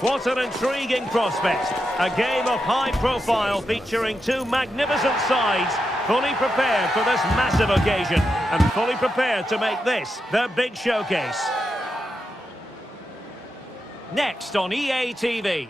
What an intriguing prospect. A game of high profile featuring two magnificent sides, fully prepared for this massive occasion and fully prepared to make this their big showcase. Next on EA TV.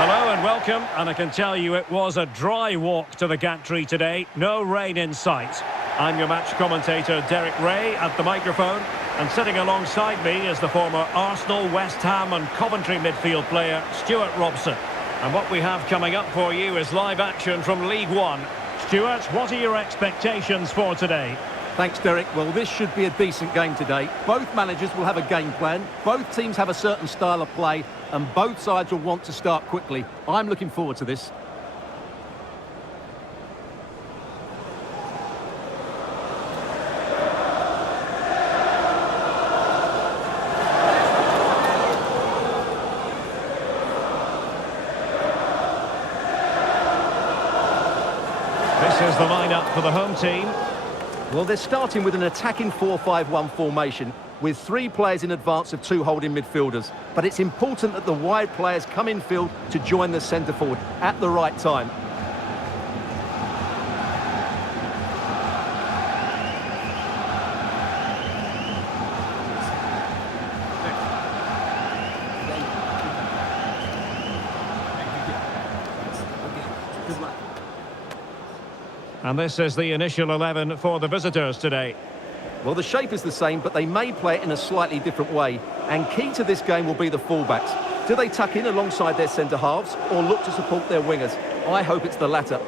Hello and welcome, and I can tell you it was a dry walk to the gantry today. No rain in sight. I'm your match commentator Derek Ray at the microphone, and sitting alongside me is the former Arsenal, West Ham and Coventry midfield player Stuart Robson. And what we have coming up for you is live action from League One. Stuart, what are your expectations for today? Thanks, Derek. Well, this should be a decent game today. Both managers will have a game plan. Both teams have a certain style of play, and both sides will want to start quickly. I'm looking forward to this. This is the lineup for the home team. Well, they're starting with an attacking 4-5-1 formation with three players in advance of two holding midfielders. But it's important that the wide players come in field to join the centre forward at the right time. And this is the initial 11 for the visitors today. Well, the shape is the same, but they may play it in a slightly different way. And key to this game will be the fullbacks. Do they tuck in alongside their centre-halves or look to support their wingers? I hope it's the latter.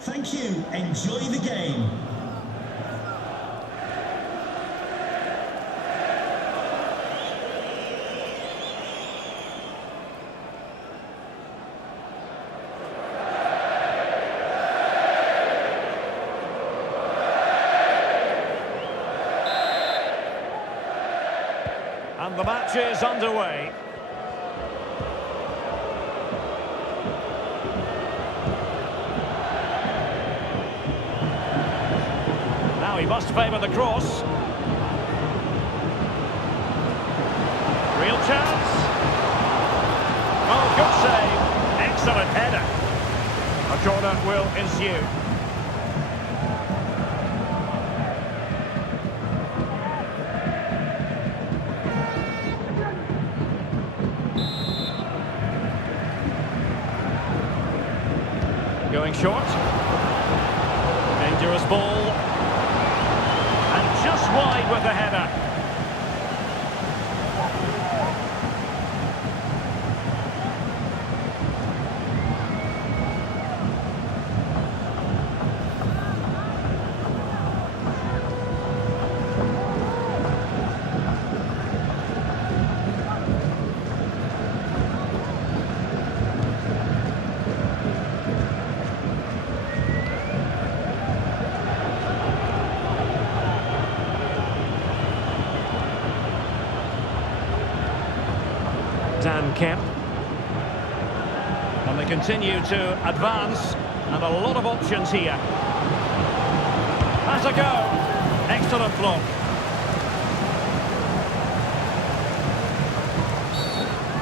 Thank you. Enjoy the game. And the match is underway. Now he must favour the cross. Real chance. Oh, good save. Excellent header. A corner will ensue. Going short. Dangerous ball. And just wide with the header. Dan Kemp. And they continue to advance, and a lot of options here. Has a go. Excellent block.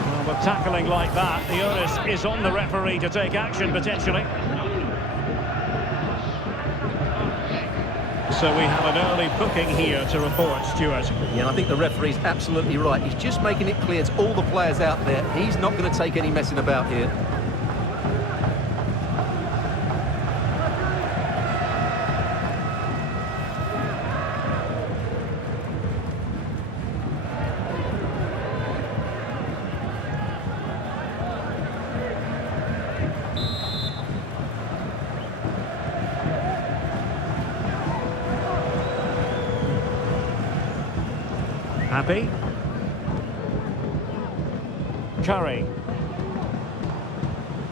Well, with tackling like that, the onus is on the referee to take action potentially. So we have an early booking here to report, Stuart. Yeah, I think the referee's absolutely right. He's just making it clear to all the players out there, he's not going to take any messing about here. Happy. Curry.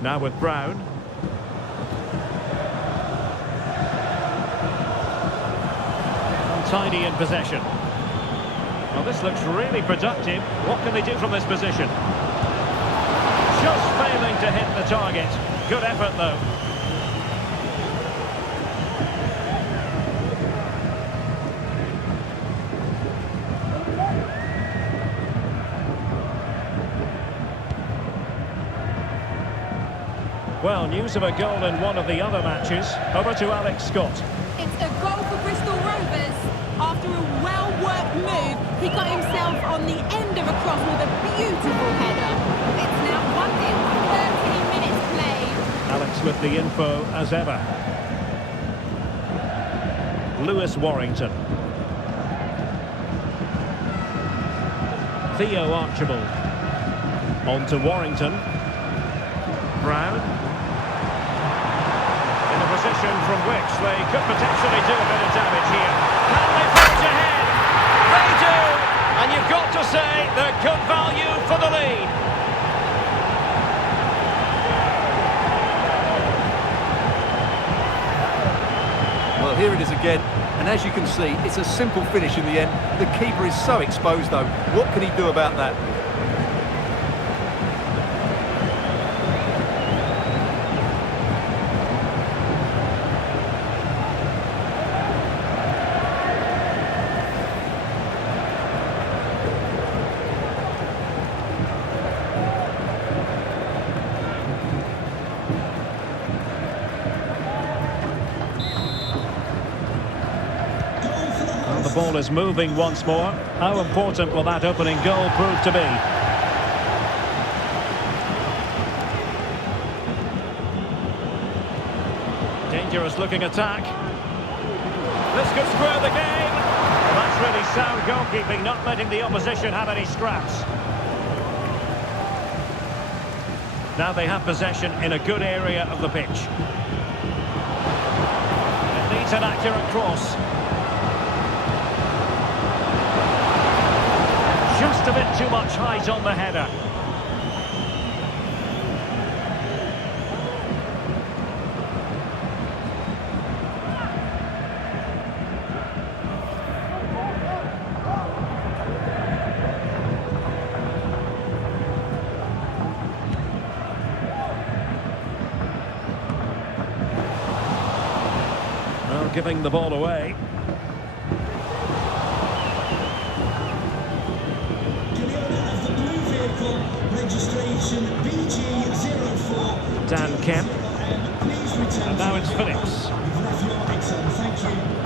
Now with Brown. Untidy in possession. Well, this looks really productive. What can they do from this position? Just failing to hit the target. Good effort, though. Well, news of a goal in one of the other matches. Over to Alex Scott. It's a goal for Bristol Rovers. After a well-worked move, he got himself on the end of a cross with a beautiful header. It's now 1-0 with 13 minutes played. Alex with the info as ever. Lewis Warrington. Theo Archibald. On to Warrington. Brown. In a position from which they could potentially do a bit of damage here. Can they forge ahead? They do! And you've got to say they're good value for the lead. Well, here it is again. And as you can see, it's a simple finish in the end. The keeper is so exposed, though. What can he do about that? The ball is moving once more. How important will that opening goal prove to be? Dangerous looking attack. This could square the game. That's really sound goalkeeping, not letting the opposition have any scraps. Now they have possession in a good area of the pitch. It needs an accurate cross. Just a bit too much height on the header. Well, giving the ball away. Registration BG04. Dan Kemp. And now it's Phillips.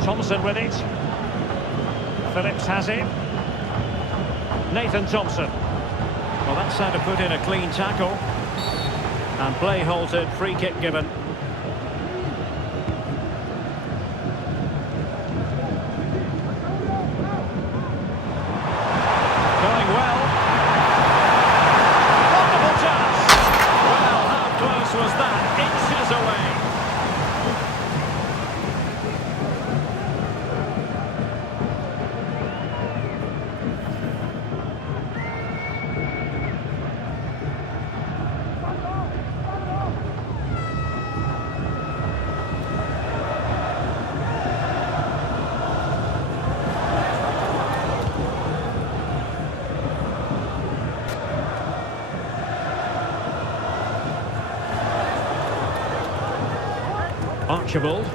Thompson with it. Phillips has it. Nathan Thompson. Well, that's how to put in a clean tackle. And play halted, free kick given. Going well. Was that inches away? Archibald.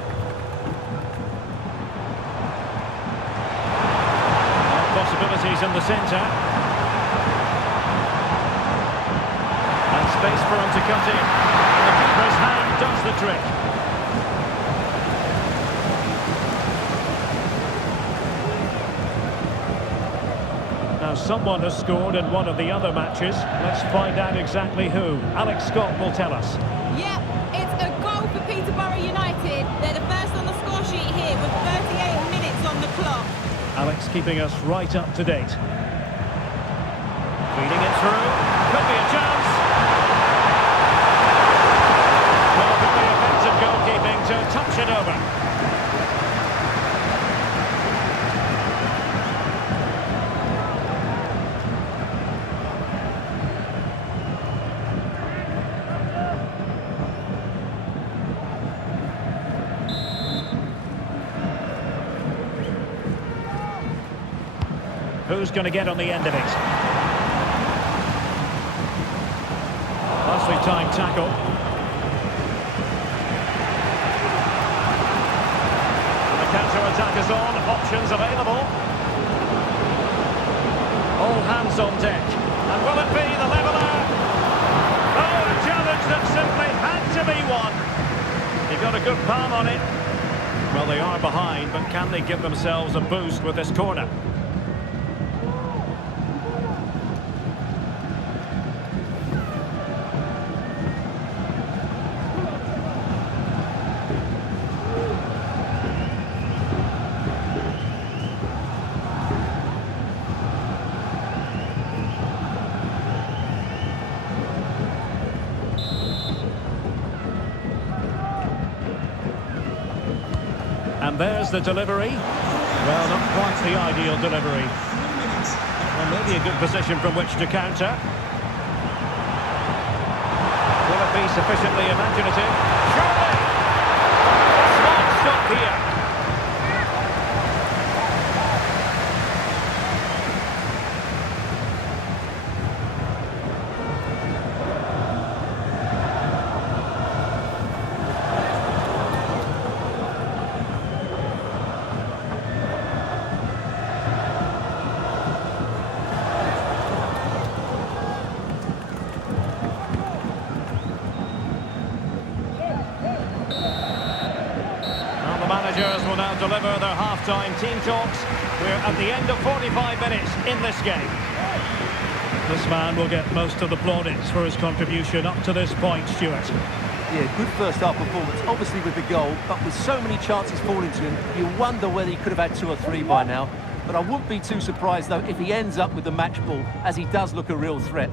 Possibilities in the centre. And space for him to cut in. And the keeper's hand does the trick. Now someone has scored in one of the other matches. Let's find out exactly who. Alex Scott will tell us. Yep, it's a goal for Peterborough United. They're the first on the score sheet here with 38 minutes on the clock. Alex keeping us right up to date. Feeding it through. Could be a chance. Well, very effective goalkeeping to touch it over. Who's going to get on the end of it? well-timed tackle. The counter-attack is on, options available. All hands on deck. And will it be the leveller? Oh, a challenge that simply had to be won. He got a good palm on it. Well, they are behind, but can they give themselves a boost with this corner? And there's the delivery. Well, not quite the ideal delivery. Well, maybe a good position from which to counter. Will it be sufficiently imaginative? Surely! Smart stop here. Managers will now deliver their half-time team talks. We're at the end of 45 minutes in this game. This man will get most of the plaudits for his contribution up to this point, Stuart. Yeah, good first-half performance, obviously with the goal, but with so many chances falling to him, you wonder whether he could have had 2 or 3 by now. But I wouldn't be too surprised, though, if he ends up with the match ball, as he does look a real threat.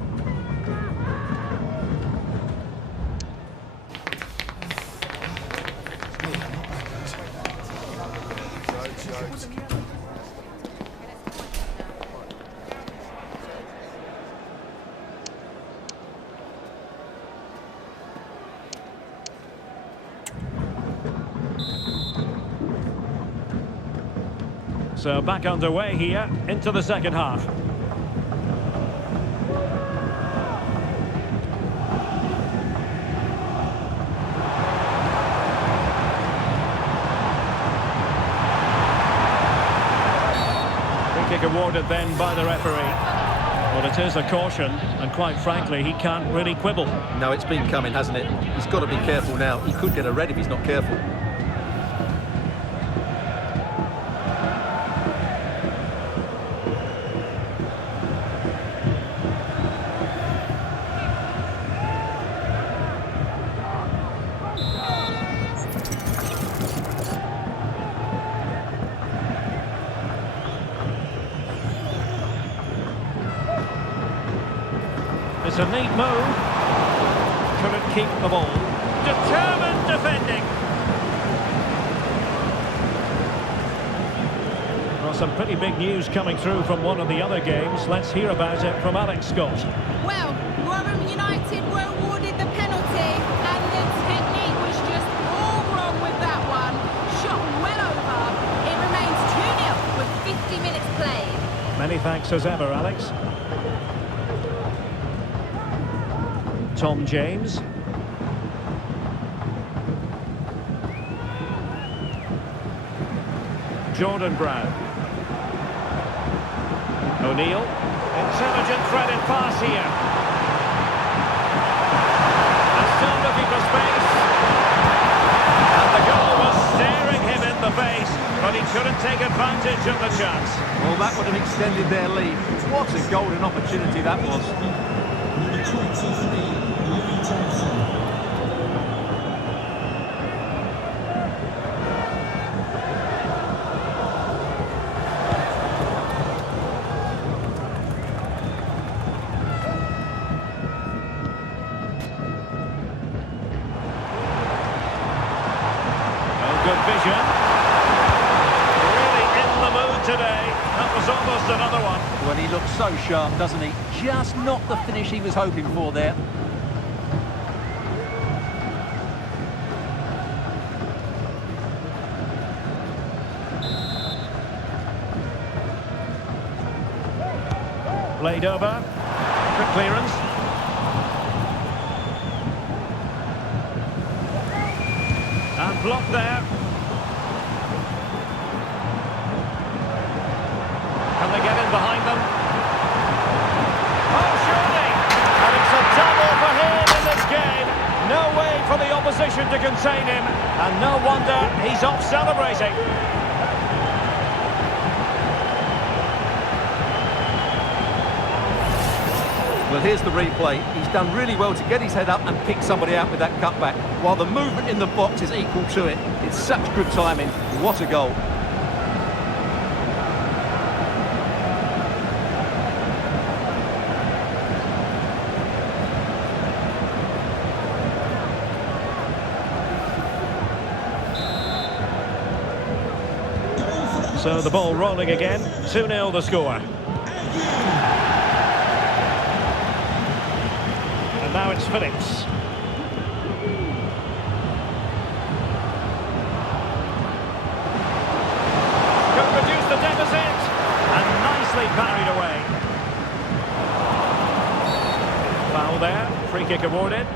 So back underway here into the second half. Free kick awarded then by the referee. Well, it is a caution, and quite frankly, he can't really quibble. No, it's been coming, hasn't it? He's got to be careful now. He could get a red if he's not careful. It's a neat move. Couldn't keep the ball. Determined defending. Well, some pretty big news coming through from one of the other games. Let's hear about it from Alex Scott. Well, Rotherham United were awarded the penalty, and the technique was just all wrong with that one. Shot well over. It remains 2-0 with 50 minutes played. Many thanks as ever, Alex. Tom James. Jordan Brown. O'Neill. Intelligent threaded pass here. And still looking for space. And the goal was staring him in the face, but he couldn't take advantage of the chance. Well, that would have extended their lead. What a golden opportunity that was. Number 23, Leigh. Good vision. Really in the mood today. That was almost another one. Well, he looks so sharp, doesn't he? Just not the finish he was hoping for there. Played over. Quick clearance. blocked there. Can they get in behind them? Oh, surely! And it's a double for him in this game. No way for the opposition to contain him. And no wonder he's off celebrating. Well, here's the replay. He's done really well to get his head up and pick somebody out with that cutback, while the movement in the box is equal to it. It's such good timing. What a goal. So the ball rolling again. 2-0 the score. Now it's Phillips. Could reduce the deficit. And nicely parried away. Foul there. Free kick awarded.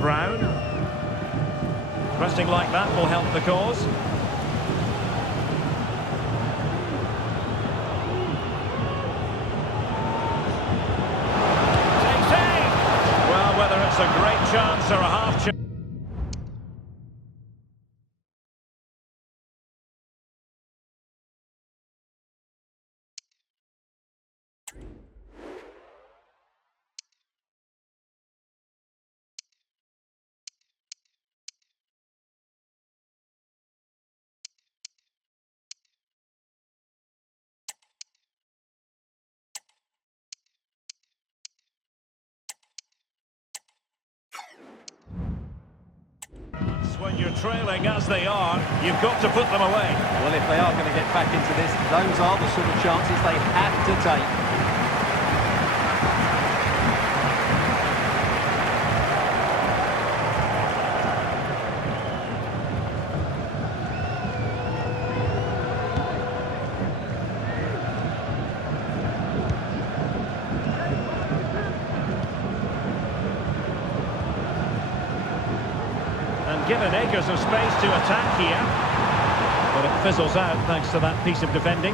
Brown. Resting like that will help the cause. Takes aim! Well, whether it's a great chance or a half chance. When you're trailing as they are, you've got to put them away. Well, if they are going to get back into this, those are the sort of chances they have to take. Given acres of space to attack here, but it fizzles out thanks to that piece of defending.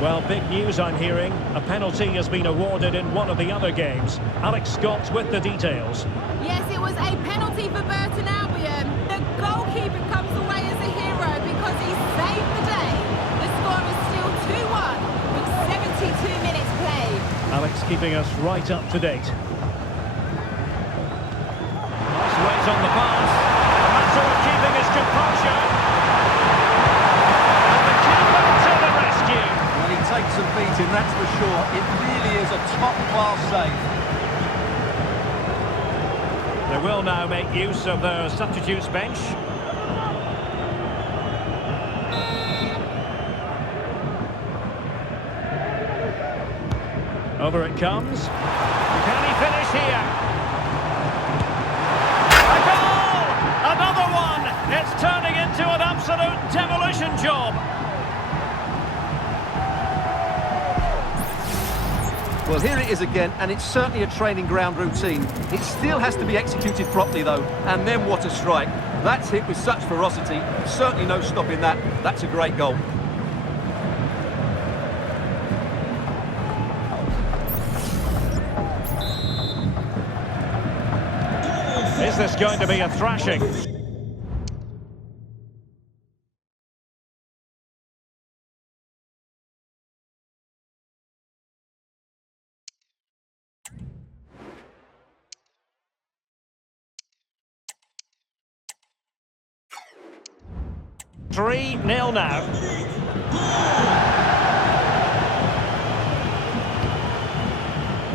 Well, big news I'm hearing. A penalty has been awarded in one of the other games. Alex Scott with the details. Yes, it was a penalty for Burton Albion. The goalkeeper comes away as a hero because he saved the day. The score is still 2-1 with 72 minutes played. Alex keeping us right up to date. Waits on the pass. A matter of keeping his composure. And the keeper to the rescue. Well, he takes some beating, that's for sure. It really is a top-class save. They will now make use of their substitutes bench. Over it comes. Can he finish here? Another one! It's turning into an absolute demolition job. Well, here it is again, and it's certainly a training ground routine. It still has to be executed properly, though, and then what a strike. That's hit with such ferocity. Certainly no stopping that. That's a great goal. Is this going to be a thrashing? Three 0 now.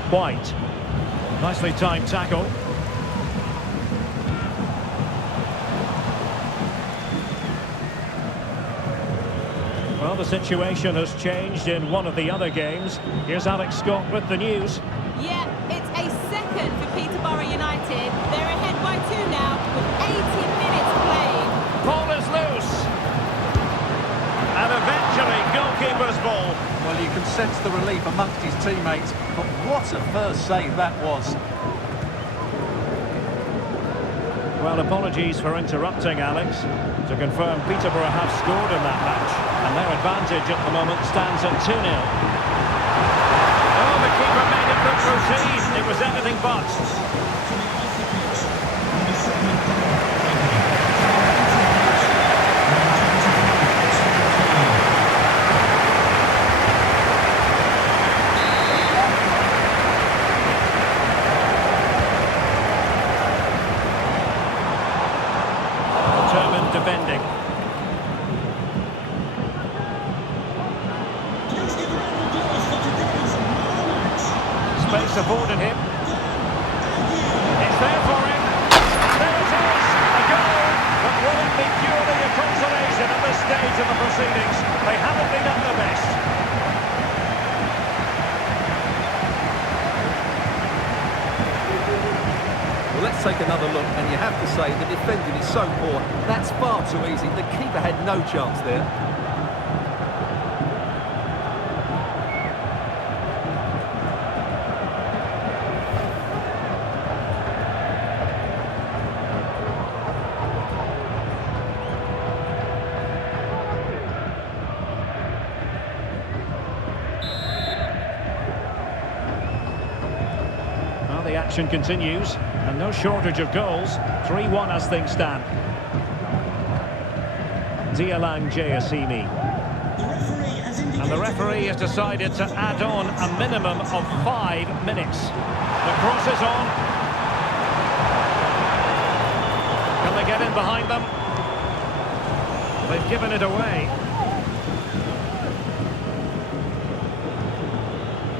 White. Nicely timed tackle. Well, the situation has changed in one of the other games. Here's Alex Scott with the news. Yeah, it's a second for Peterborough United. They're ahead by 2 now with 80 minutes played. Ball is loose. And eventually, goalkeeper's ball. Well, you can sense the relief amongst his teammates, but what a first save that was. Well, apologies for interrupting, Alex. To confirm, Peterborough have scored in that match, and their advantage at the moment stands at 2-0. Oh, the keeper made it look routine. It was anything but. Determined defending. Space afforded him. It's there for him. There it is! A goal! But will it be purely a consolation at this stage of the proceedings? They haven't been at their best. Well, let's take another look, and you have to say the defending is so poor. That's far too easy. The keeper had no chance there. Well, the action continues, and no shortage of goals. 3-1 as things stand. Dialang Jayasimi. And the referee has decided to add on a minimum of 5 minutes. The cross is on. Can they get in behind them? They've given it away.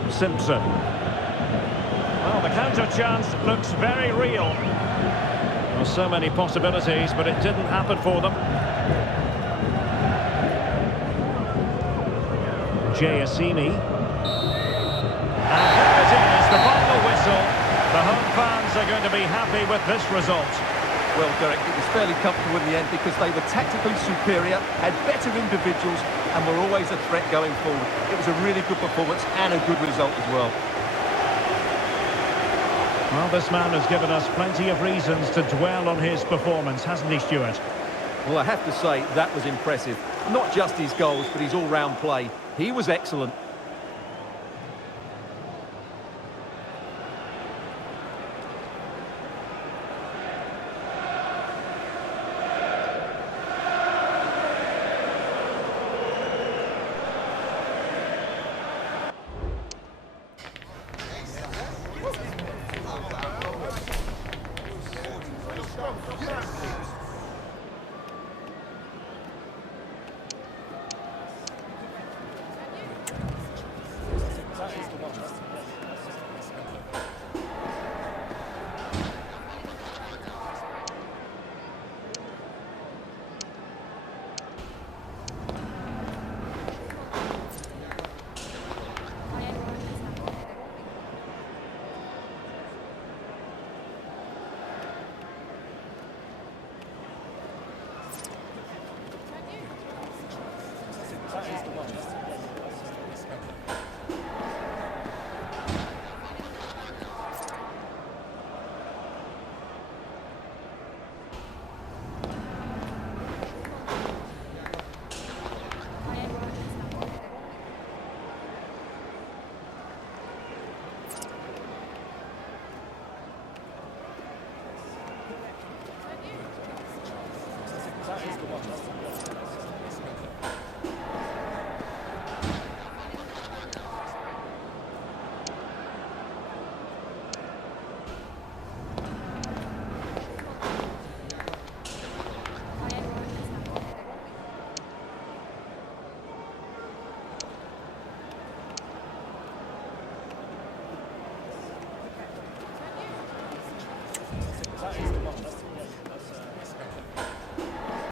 Simpson. Well, the counter chance looks very real. Well, so many possibilities, but it didn't happen for them. Jayasimi. And there it is, the final whistle. The home fans are going to be happy with this result. Well, Derek, it was fairly comfortable in the end because they were tactically superior, had better individuals, and were always a threat going forward. It was a really good performance and a good result as well. Well, this man has given us plenty of reasons to dwell on his performance, hasn't he, Stuart? Well, I have to say, that was impressive. Not just his goals, but his all-round play. He was excellent. That is the one.